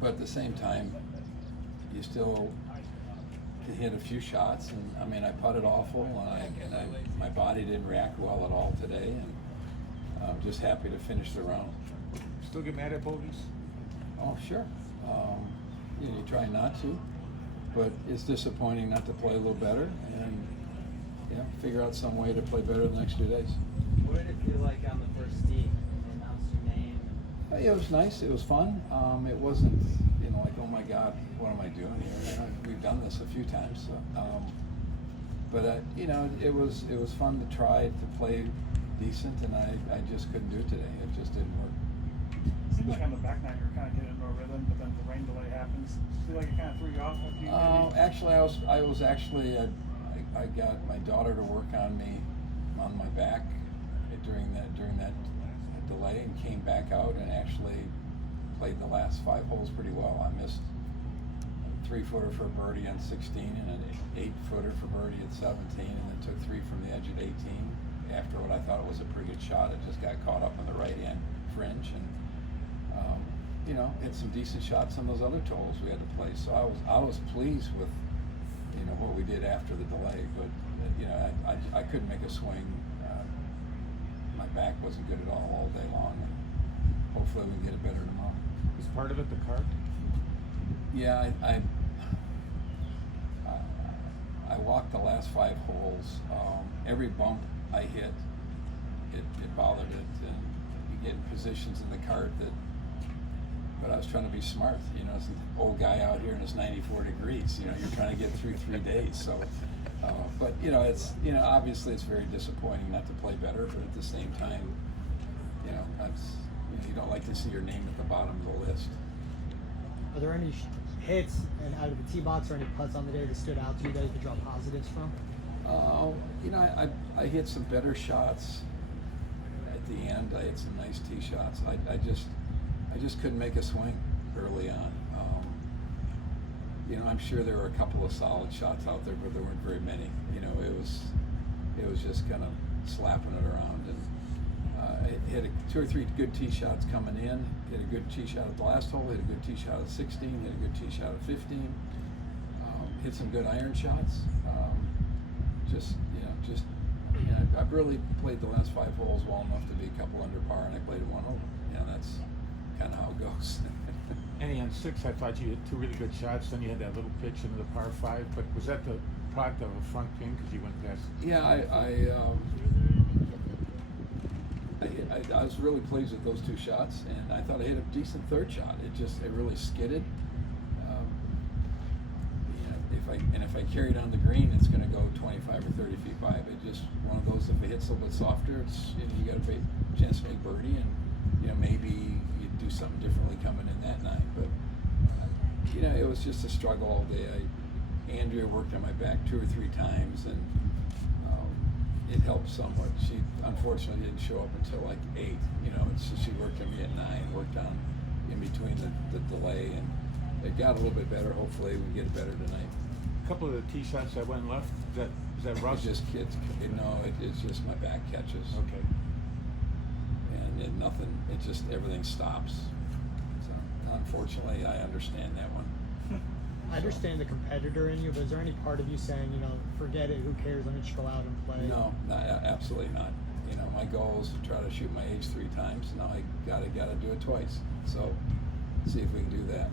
but at the same time, you still hit a few shots, and I mean, I putted awful, and my body didn't react well at all today, and I'm just happy to finish the round. Still get mad at bogeys? Oh, sure. You try not to, but it's disappointing not to play a little better, and figure out some way to play better the next 2 days. What did it feel like on the first tee? They announced your name. It was nice. It was fun. It wasn't, like, oh my God, what am I doing here? We've done this a few times, but it was fun to try to play decent, and I just couldn't do it today. It just didn't work. It seemed like on the back nine you were kind of getting into a rhythm, but then the rain delay happens. Feel like it kind of threw you off. Actually, I got my daughter to work on me on my back during that delay, and came back out and actually played the last 5 holes pretty well. I missed a 3-footer for a birdie on 16 and an 8-footer for birdie at 17, and then took 3 from the edge at 18. After what I thought was a pretty good shot, it just got caught up on the right hand fringe, and hit some decent shots on those other tolls we had to play. So I was pleased with what we did after the delay, but I couldn't make a swing. My back wasn't good at all day long, and hopefully we can get it better tomorrow. Is part of it the cart? Yeah, I walked the last 5 holes. Every bump I hit, it bothered it, and you get in positions in the cart but I was trying to be smart. As an old guy out here and it's 94 degrees. You're trying to get through 3 days. So, but it's obviously it's very disappointing not to play better. But at the same time, you don't like to see your name at the bottom of the list. Are there any hits and out of the tee box or any putts on the day that stood out to you that you could draw positives from? I hit some better shots at the end. I hit some nice tee shots. I just couldn't make a swing early on. I'm sure there were a couple of solid shots out there, but there weren't very many. It was just kind of slapping it around, and I hit 2 or 3 good tee shots coming in. Hit a good tee shot at the last hole. Hit a good tee shot at 16. Hit a good tee shot at 15. Hit some good iron shots. I've really played the last 5 holes well enough to be a couple under par, and I played it 1 over. That's kind of how it goes. Annie, on 6, I thought you hit 2 really good shots. Then you had that little pitch into the par 5. But was that the product of a front pin because you went past? Yeah, I was really pleased with those 2 shots, and I thought I hit a decent 3rd shot. It really skidded. If I carry it on the green, it's going to go 25 or 30 feet by. But just one of those. If it hits a little bit softer, it's you got a chance to make birdie, and maybe you do something differently coming in that night. But it was just a struggle all day. Andrea worked on my back 2 or 3 times, and it helped somewhat. She unfortunately didn't show up until like 8. She worked on me at 9. Worked on in between the delay, and it got a little bit better. Hopefully we get it better tonight. A couple of the tee shots that went left. Is that rust? It's just my back catches. Okay. And nothing. It just everything stops. So unfortunately, I understand that one. I understand the competitor in you, but is there any part of you saying, forget it, who cares, let me just go out and play? No, absolutely not. My goal is to try to shoot my age 3 times. Now I gotta do it twice. So see if we can do that.